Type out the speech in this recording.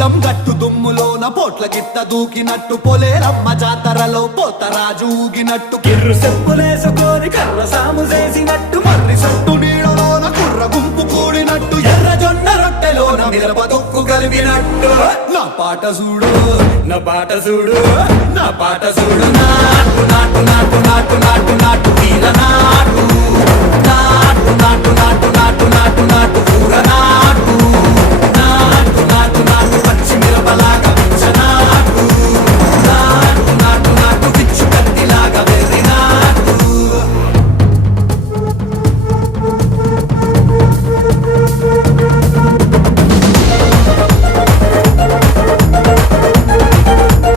పొలం గట్టు దుమ్ములోన పోట్ల గిత్త దూకినట్టు పొలేరమ్మ జాతరలో పోతరాజు ఊగినట్టు కిర్రు చెప్పులేసుకొని కర్ర సాము చేసినట్టు మర్రి సట్టు నీడలోన కుర్ర గుంపు కూడినట్టు ఎర్ర జొన్న రొట్టెలోన మిరప తొక్కు కలిపినట్టు నా పాట చూడు నా పాట చూడు నా పాట చూడు నాటు నాటు నాటు నాటు నాటు